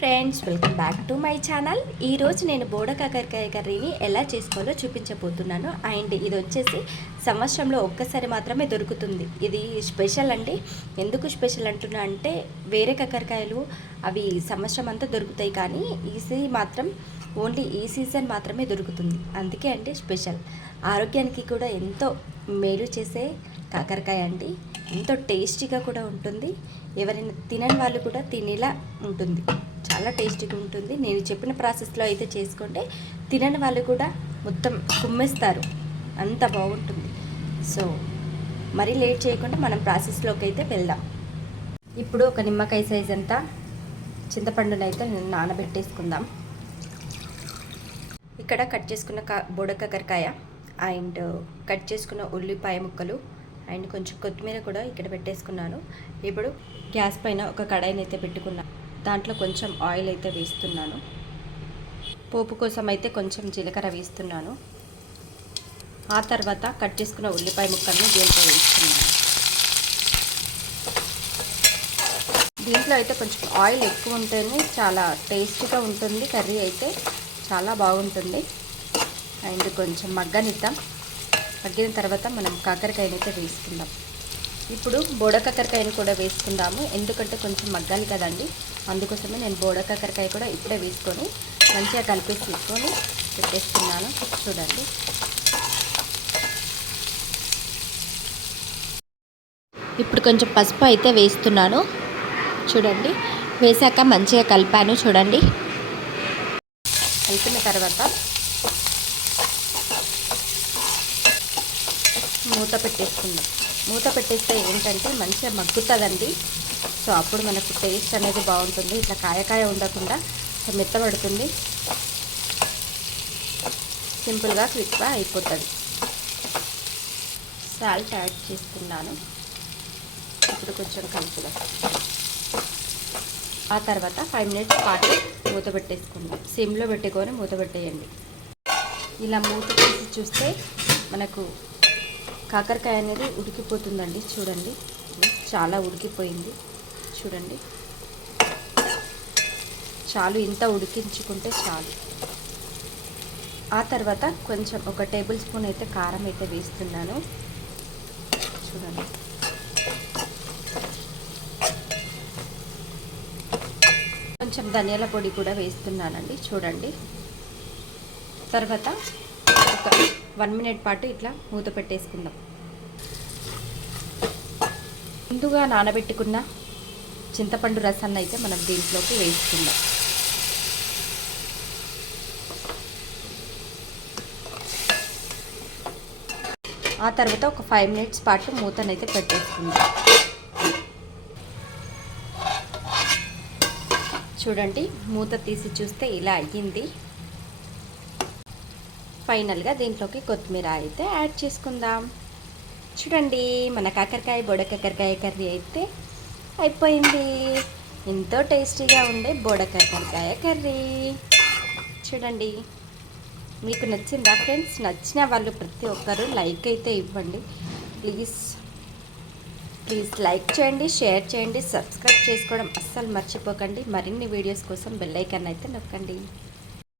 Friends, welcome back to my channel. ఈరోజు నేను బోడ కాకరకాయ కర్రీని ఎలా చేసుకోవాలో చూపించబోతున్నాను. అండ్ ఇది వచ్చేసి సంవత్సరంలో ఒక్కసారి మాత్రమే దొరుకుతుంది. ఇది స్పెషల్ అండి. ఎందుకు స్పెషల్ అంటున్నా అంటే వేరే కాకరకాయలు అవి సంవత్సరం అంతా దొరుకుతాయి, కానీ మాత్రం ఓన్లీ ఈ సీజన్ మాత్రమే దొరుకుతుంది. అందుకే అంటే స్పెషల్. ఆరోగ్యానికి కూడా ఎంతో మేలు చేసే కాకరకాయ అండి. ఎంతో టేస్టీగా కూడా ఉంటుంది. ఎవరైనా తినని వాళ్ళు కూడా తినేలా ఉంటుంది. చాలా టేస్టీగా ఉంటుంది. నేను చెప్పిన ప్రాసెస్లో అయితే చేసుకుంటే తినని వాళ్ళు కూడా మొత్తం కుమ్మేస్తారు, అంత బాగుంటుంది. సో మరీ లేట్ చేయకుండా మనం ప్రాసెస్లోకి అయితే వెళ్దాం. ఇప్పుడు ఒక నిమ్మకాయ సైజ్ అంతా చింతపండునైతే నానబెట్టేసుకుందాం. ఇక్కడ కట్ చేసుకున్న బోడ కాకరకాయ అండ్ కట్ చేసుకున్న ఉల్లిపాయ ముక్కలు అండ్ కొంచెం కొత్తిమీర కూడా ఇక్కడ పెట్టేసుకున్నాను. ఇప్పుడు గ్యాస్ పైన ఒక కడాయిని అయితే పెట్టుకున్నాను. దాంట్లో కొంచెం ఆయిల్ అయితే వేస్తున్నాను. పోపు కోసం అయితే కొంచెం జీలకర్ర వేస్తున్నాను. ఆ తర్వాత కట్ చేసుకున్న ఉల్లిపాయ ముక్కలను దీంట్లో వేస్తున్నాను. దీంట్లో అయితే కొంచెం ఆయిల్ ఎక్కువ ఉంటేనే చాలా టేస్టీగా ఉంటుంది. కర్రీ అయితే చాలా బాగుంటుంది. అండ్ కొంచెం మగ్గనిద్దాం. మగ్గిన తర్వాత మనం కాకరకాయని అయితే వేసుకుందాం. ఇప్పుడు బోడ కాకరకాయని కూడా వేసుకుందాము, ఎందుకంటే కొంచెం మగ్గాలి కదండి. అందుకోసమే నేను బోడ కాకరకాయ కూడా ఇప్పుడే వేసుకొని మంచిగా కలిపేసి తీసుకొని పెట్టేస్తున్నాను. చూడండి, ఇప్పుడు కొంచెం పసుపు అయితే వేస్తున్నాను. చూడండి, వేసాక మంచిగా కలిపాను. చూడండి, కలిపిన తర్వాత మూత పెట్టేసుకుందాం. మూత పెట్టేస్తే ఏంటంటే మంచిగా మగ్గుతుందండి. సో అప్పుడు మనకు టేస్ట్ అనేది బాగుంటుంది. ఇట్లా కాయకాయ ఉండకుండా మెత్తబడుతుంది. సింపుల్గా క్విక్గా అయిపోతుంది. సాల్ట్ యాడ్ చేస్తున్నాను. ఇప్పుడు కొంచెం కలుపుదాం. ఆ తర్వాత 5 మినిట్స్ పాటు మూత పెట్టేసుకుందాం. సిమ్లో పెట్టుకొని మూత పెట్టేయండి. ఇలా మూత తీసి చూస్తే మనకు కాకరకాయ అనేది ఉడికిపోతుందండి. చూడండి, చాలా ఉడికిపోయింది. చూడండి, చాలు, ఇంత ఉడికించుకుంటే చాలు. ఆ తర్వాత కొంచెం ఒక టేబుల్ స్పూన్ అయితే కారం అయితే వేస్తున్నాను. చూడండి, కొంచెం ధనియాల పొడి కూడా వేస్తున్నానండి. చూడండి, తర్వాత ఒక 1 మినిట్ పాటు ఇట్లా మూత పెట్టేసుకుందాం. ముందుగా నానబెట్టుకున్న చింతపండు రసాన్ని అయితే మనం దీంట్లోకి వేసుకుందాం. ఆ తర్వాత ఒక 5 మినిట్స్ పాటు మూతనైతే పెట్టేసుకుందాం. చూడండి, మూత తీసి చూస్తే ఇలా అయ్యింది. ఫైనల్గా దీంట్లోకి కొత్తిమీర అయితే యాడ్ చేసుకుందాం. చూడండి, మన కాకరకాయ బోడ కాకరకాయ కర్రీ అయితే అయిపోయింది. ఎంతో టేస్టీగా ఉండే బోడ కాకరకాయ కర్రీ. చూడండి, మీకు నచ్చిందా ఫ్రెండ్స్? నచ్చిన వాళ్ళు ప్రతి ఒక్కరూ లైక్ అయితే ఇవ్వండి. ప్లీజ్ లైక్ చేయండి, షేర్ చేయండి, సబ్స్క్రైబ్ చేసుకోవడం అస్సలు మర్చిపోకండి. మరిన్ని వీడియోస్ కోసం బెల్ ఐకాన్ అయితే నొక్కండి.